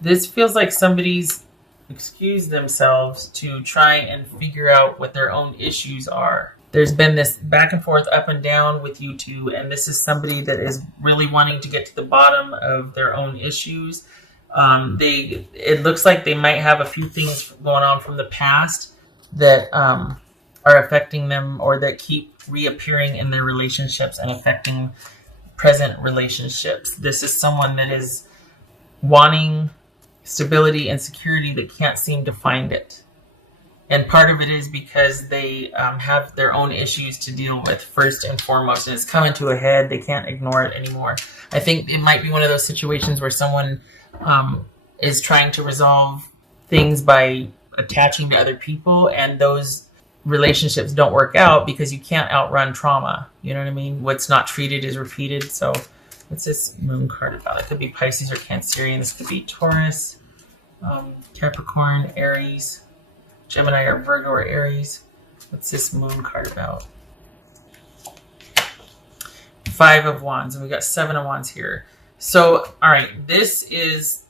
This feels like somebody's excused themselves to try and figure out what their own issues are. There's been this back and forth, up and down with you two, and this is somebody that is really wanting to get to the bottom of their own issues. It looks like they might have a few things going on from the past that are affecting them, or that keep reappearing in their relationships and affecting present relationships. This is someone that is wanting stability and security that can't seem to find it. And part of it is because they have their own issues to deal with first and foremost, and it's coming to a head. They can't ignore it anymore. I think it might be one of those situations where someone is trying to resolve things by attaching to other people, and those relationships don't work out because you can't outrun trauma. You know what I mean? What's not treated is repeated. So what's this moon card about? It could be Pisces or Cancerian. This could be Taurus, Capricorn, Aries, Gemini or Virgo or Aries. What's this moon card about? 5 of Wands, and we got 7 of Wands here. So, all right, this is,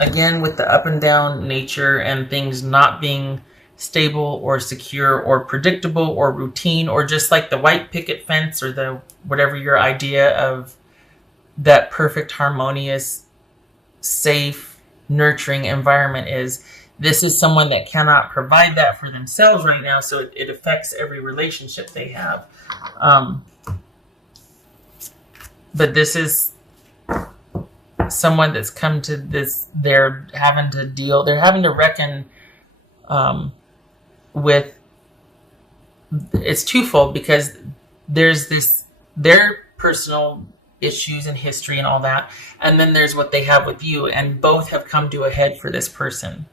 again, with the up and down nature and things not being stable or secure or predictable or routine, or just like the white picket fence, or the whatever your idea of that perfect, harmonious, safe, nurturing environment is. This is someone that cannot provide that for themselves right now, so it affects every relationship they have. But this is someone that's come to this, they're having to reckon with, it's twofold, because there's their personal issues and history and all that, and then there's what they have with you, and both have come to a head for this person.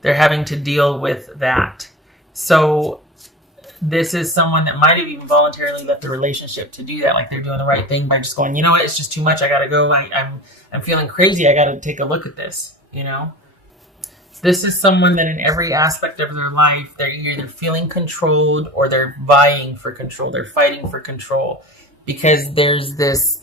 They're having to deal with that. So this is someone that might have even voluntarily left the relationship to do that. Like they're doing the right thing by just going, you know what, it's just too much. I got to go. I'm feeling crazy. I got to take a look at this, you know? This is someone that in every aspect of their life, they're either feeling controlled or they're vying for control. They're fighting for control because there's this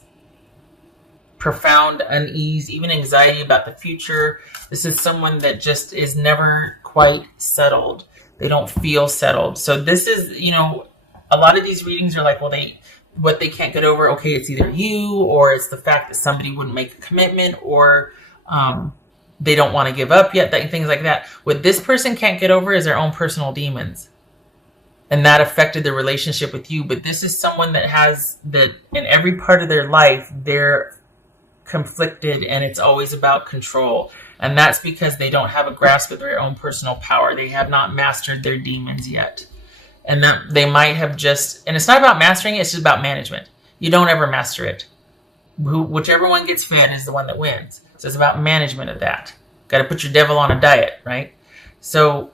profound unease, even anxiety about the future. This is someone that just is never quite settled. They don't feel settled. So this is, you know, a lot of these readings are like, well, what they can't get over, okay, it's either you, or it's the fact that somebody wouldn't make a commitment, or they don't want to give up yet, things like that. What this person can't get over is their own personal demons. And that affected their relationship with you. But this is someone that has that in every part of their life, they're conflicted, and it's always about control. And that's because they don't have a grasp of their own personal power. They have not mastered their demons yet. And that they might have just, and it's not about mastering it, it's just about management. You don't ever master it. Whichever one gets fed is the one that wins. So it's about management of that. Got to put your devil on a diet, right? So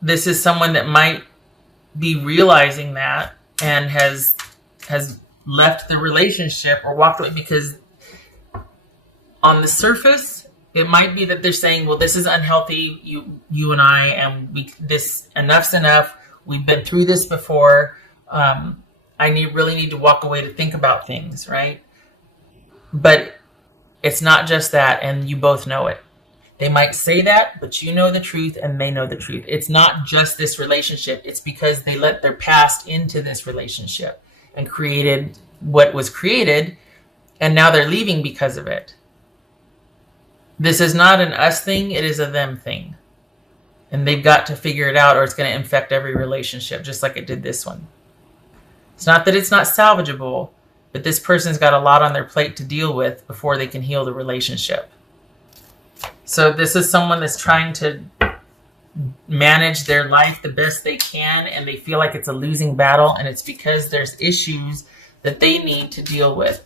this is someone that might be realizing that and has left the relationship or walked away, because on the surface, it might be that they're saying, well, this is unhealthy, you and I, and this enough's enough. We've been through this before. I really need to walk away to think about things, right? But it's not just that, and you both know it. They might say that, but you know the truth, and they know the truth. It's not just this relationship. It's because they let their past into this relationship and created what was created, and now they're leaving because of it. This is not an us thing, it is a them thing. And they've got to figure it out, or it's going to infect every relationship, just like it did this one. It's not that it's not salvageable, but this person's got a lot on their plate to deal with before they can heal the relationship. So this is someone that's trying to manage their life the best they can, and they feel like it's a losing battle, and it's because there's issues that they need to deal with.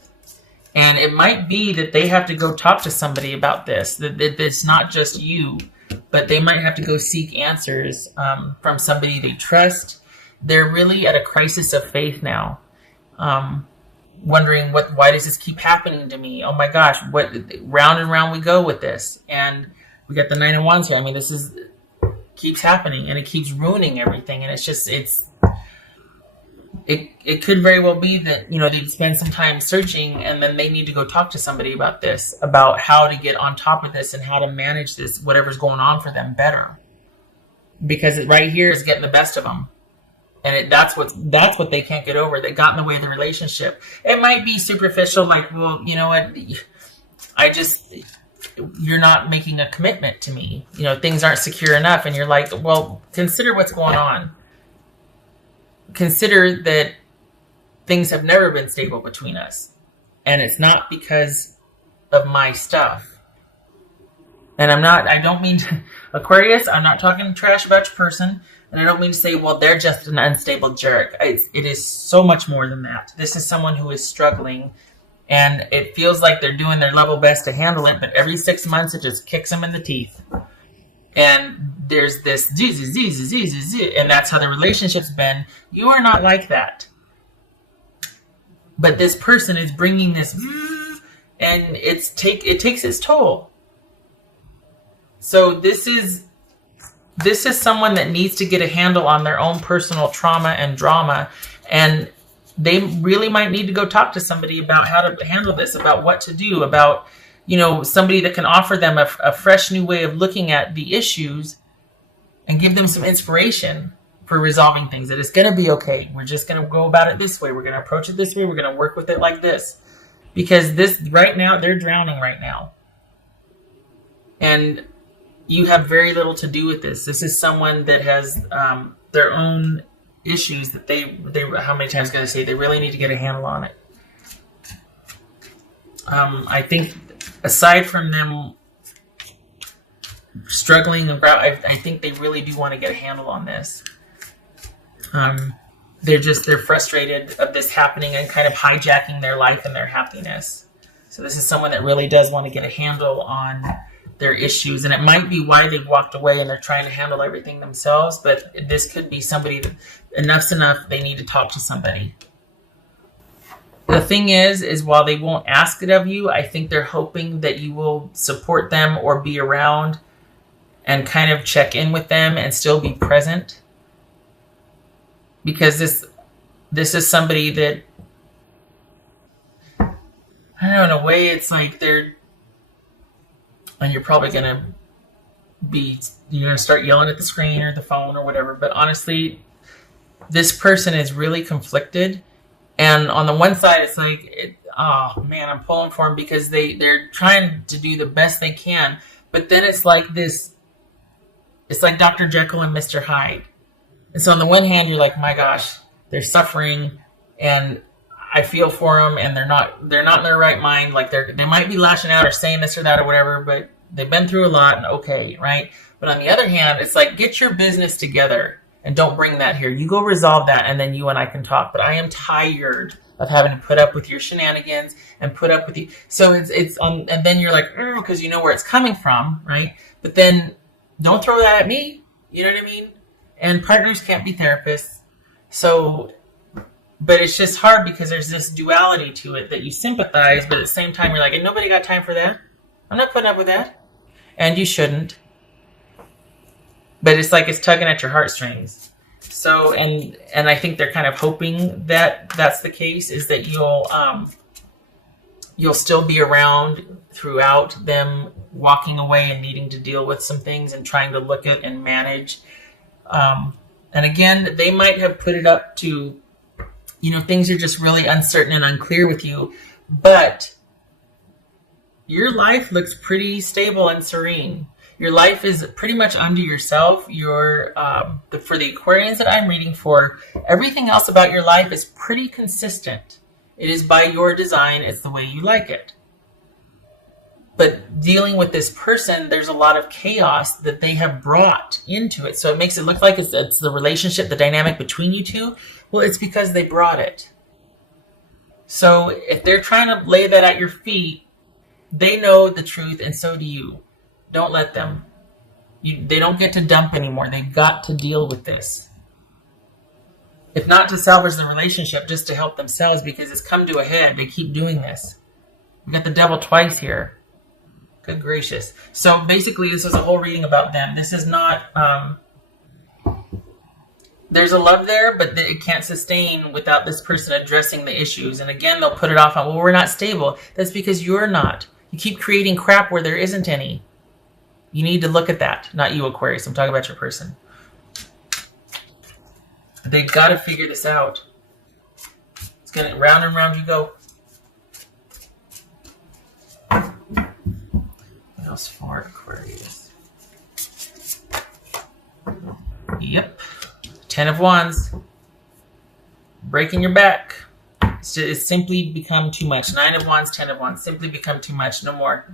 And it might be that they have to go talk to somebody about this, that it's not just you, but they might have to go seek answers from somebody they trust. They're really at a crisis of faith now, wondering why does this keep happening to me? Oh my gosh, what, round and round we go with this. And we got the 9 of Wands here. I mean, this keeps happening, and it keeps ruining everything. And it's it could very well be that, they'd spend some time searching, and then they need to go talk to somebody about this, about how to get on top of this and how to manage this, whatever's going on for them better. Because it right here is getting the best of them. And that's what they can't get over. They got in the way of the relationship. It might be superficial, like, well, you know what? You're not making a commitment to me. Things aren't secure enough. And you're like, well, consider what's going on. Consider that things have never been stable between us. And it's not because of my stuff. And I don't mean to, Aquarius, I'm not talking trash about your person. And I don't mean to say, well, they're just an unstable jerk. It is so much more than that. This is someone who is struggling, and it feels like they're doing their level best to handle it, but every 6 months it just kicks them in the teeth. And there's this, and that's how the relationship's been. You are not like that. But this person is bringing this, and it takes its toll. So this is someone that needs to get a handle on their own personal trauma and drama, and they really might need to go talk to somebody about how to handle this, about what to do, about, somebody that can offer them a fresh new way of looking at the issues and give them some inspiration for resolving things. That it's going to be okay. We're just going to go about it this way. We're going to approach it this way. We're going to work with it like this. Because this right now, they're drowning right now. And you have very little to do with this. This is someone that has their own issues that they how many times can I say, they really need to get a handle on it. I think aside from them struggling, I think they really do want to get a handle on this. They're frustrated of this happening and kind of hijacking their life and their happiness. So this is someone that really does want to get a handle on their issues, and it might be why they walked away and they're trying to handle everything themselves, but this could be somebody that enough's enough, they need to talk to somebody. The thing is while they won't ask it of you, I think they're hoping that you will support them or be around and kind of check in with them and still be present, because this is somebody that, I don't know, in a way it's like they're, and you're probably going to start yelling at the screen or the phone or whatever. But honestly, this person is really conflicted. And on the one side, it's like, oh man, I'm pulling for them because they're trying to do the best they can. But then it's like this, it's like Dr. Jekyll and Mr. Hyde. And so on the one hand, you're like, my gosh, they're suffering and I feel for them, and they're not in their right mind. Like they might be lashing out or saying this or that or whatever, but they've been through a lot, and okay, right? But on the other hand, it's like, get your business together and don't bring that here. You go resolve that, and then you and I can talk. But I am tired of having to put up with your shenanigans and put up with you. So it's on, and then you're like, because you know where it's coming from, right? But then don't throw that at me. You know what I mean? And partners can't be therapists, so. But it's just hard because there's this duality to it that you sympathize, but at the same time, you're like, and nobody got time for that. I'm not putting up with that. And you shouldn't. But it's like it's tugging at your heartstrings. So, and I think they're kind of hoping that that's the case, is that you'll still be around throughout them walking away and needing to deal with some things and trying to look at and manage. And again, they might have put it up to, things are just really uncertain and unclear with you, but your life looks pretty stable and serene. Your life is pretty much unto yourself. For the Aquarians that I'm reading for, everything else about your life is pretty consistent. It is by your design. It's the way you like it. But dealing with this person, there's a lot of chaos that they have brought into it. So it makes it look like it's the relationship, the dynamic between you two. Well, it's because they brought it. So if they're trying to lay that at your feet, they know the truth, and so do you. Don't let them. They don't get to dump anymore. They've got to deal with this. If not to salvage the relationship, just to help themselves, because it's come to a head. They keep doing this. We got the devil twice here. Good gracious. So basically, this was a whole reading about them. This is not there's a love there, but it can't sustain without this person addressing the issues. And again, they'll put it off on, well, we're not stable. That's because you're not. You keep creating crap where there isn't any. You need to look at that. Not you, Aquarius. I'm talking about your person. They've got to figure this out. It's going to round and round you go. What else for Aquarius? Yep. 10 of Wands. Breaking your back. It's simply become too much. 9 of Wands, 10 of Wands. Simply become too much. No more.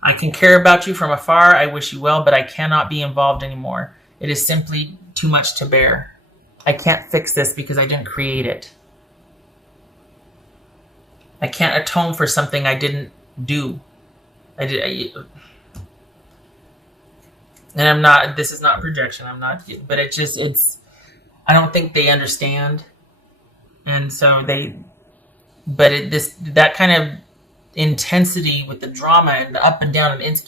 I can care about you from afar. I wish you well, but I cannot be involved anymore. It is simply too much to bear. I can't fix this because I didn't create it. I can't atone for something I didn't do. And I'm not, this is not projection. I'm not, but I don't think they understand. And so that kind of intensity with the drama and the up and down and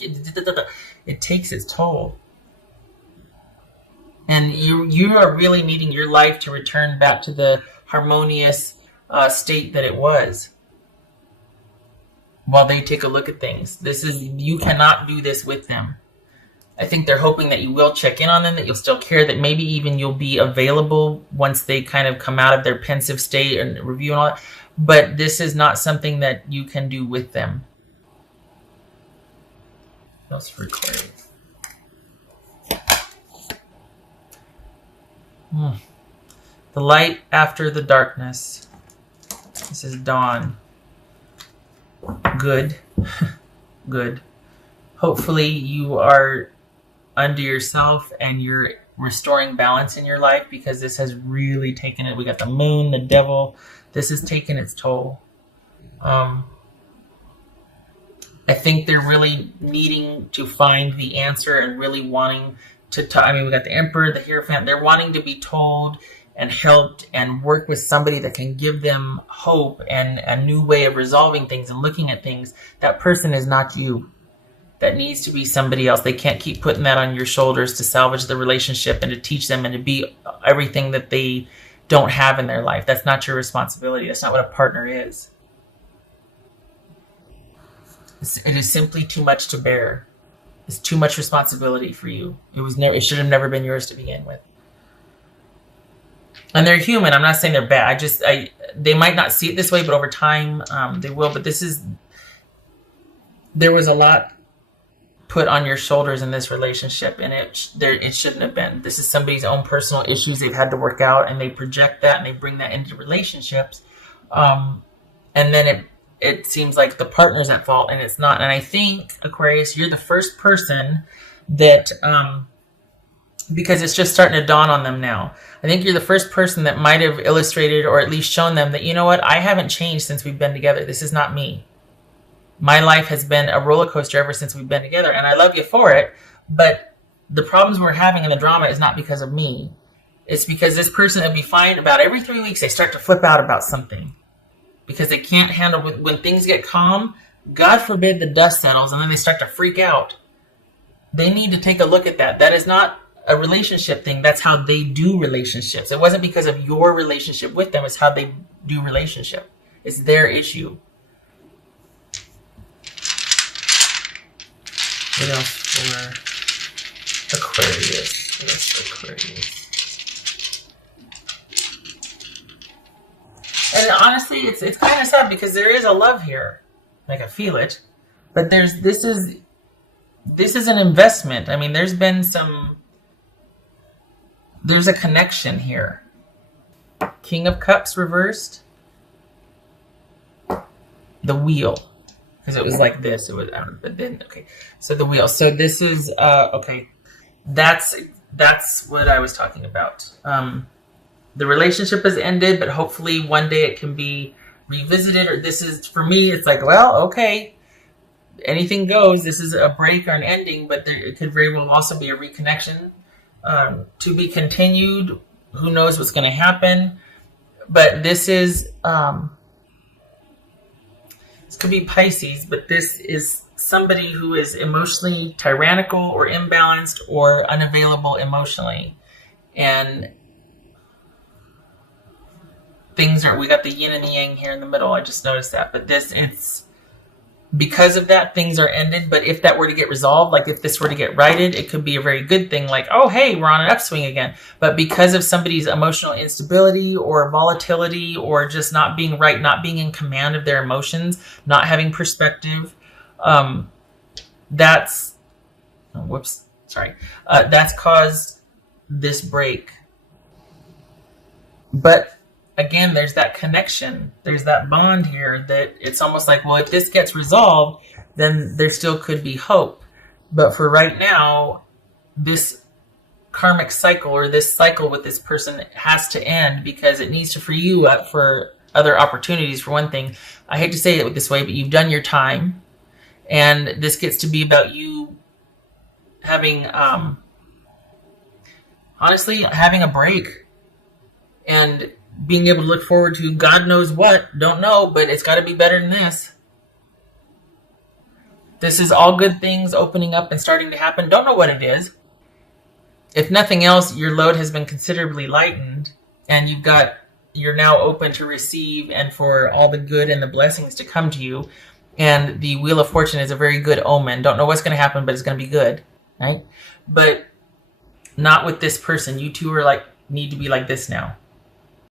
it takes its toll. And you are really needing your life to return back to the harmonious state that it was. While they take a look at things, you cannot do this with them. I think they're hoping that you will check in on them, that you'll still care, that maybe even you'll be available once they kind of come out of their pensive state and review and all that. But this is not something that you can do with them. That's recorded. The light after the darkness. This is dawn. Good. Good. Hopefully you are under yourself and you're restoring balance in your life, because this has really taken it. We got the moon, the devil. This has taken its toll. I think they're really needing to find the answer and really wanting to talk. I mean, we got the Emperor, the Hierophant. They're wanting to be told and helped and work with somebody that can give them hope and a new way of resolving things and looking at things. That person is not you. That needs to be somebody else. They can't keep putting that on your shoulders to salvage the relationship and to teach them and to be everything that they don't have in their life. That's not your responsibility. That's not what a partner is. It is simply too much to bear. It's too much responsibility for you. It should have never been yours to begin with. And they're human. I'm not saying they're bad. They might not see it this way, but over time they will. But there was a lot put on your shoulders in this relationship, and it shouldn't have been. This is somebody's own personal issues they've had to work out, and they project that and they bring that into relationships. And then it seems like the partner's at fault, and it's not. And I think, Aquarius, you're the first person that, because it's just starting to dawn on them now. I think you're the first person that might have illustrated or at least shown them that, you know what, I haven't changed since we've been together. This is not me. My life has been a roller coaster ever since we've been together, and I love you for it. But the problems we're having in the drama is not because of me. It's because this person would be fine. About every 3 weeks, they start to flip out about something because they can't handle when things get calm. God forbid the dust settles, and then they start to freak out. They need to take a look at that. That is not a relationship thing. That's how they do relationships. It wasn't because of your relationship with them. It's how they do relationship. It's their issue. What else for Aquarius? What else for Aquarius? And honestly, it's kind of sad because there is a love here. Like, I feel it. But this is an investment. I mean, there's a connection here. King of Cups reversed. The Wheel. Because it was like this. It was, but then, okay. So the Wheel. So this is, okay. That's what I was talking about. The relationship has ended, but hopefully one day it can be revisited. Or this is, for me, it's like, well, okay. Anything goes. This is a break or an ending, but it could very well also be a reconnection. To be continued. Who knows what's going to happen? But this is, this could be Pisces, but this is somebody who is emotionally tyrannical or imbalanced or unavailable emotionally. And things are, we got the yin and the yang here in the middle. I just noticed that. But this, it's because of that, things are ended. But if that were to get resolved, like if this were to get righted, it could be a very good thing. Like, oh, hey, we're on an upswing again. But because of somebody's emotional instability or volatility or just not being right, not being in command of their emotions, not having perspective, that's, oh, whoops, sorry. That's caused this break. But again, there's that connection. There's that bond here that it's almost like, well, if this gets resolved, then there still could be hope. But for right now, this karmic cycle or this cycle with this person has to end because it needs to free you up for other opportunities. For one thing, I hate to say it this way, but you've done your time. And this gets to be about you having, honestly, having a break. And being able to look forward to God knows what. Don't know, but it's got to be better than this. This is all good things opening up and starting to happen. Don't know what it is. If nothing else, your load has been considerably lightened, and you're now open to receive and for all the good and the blessings to come to you. And the Wheel of Fortune is a very good omen. Don't know what's going to happen, but it's going to be good, right? But not with this person. You two are like, need to be like this now.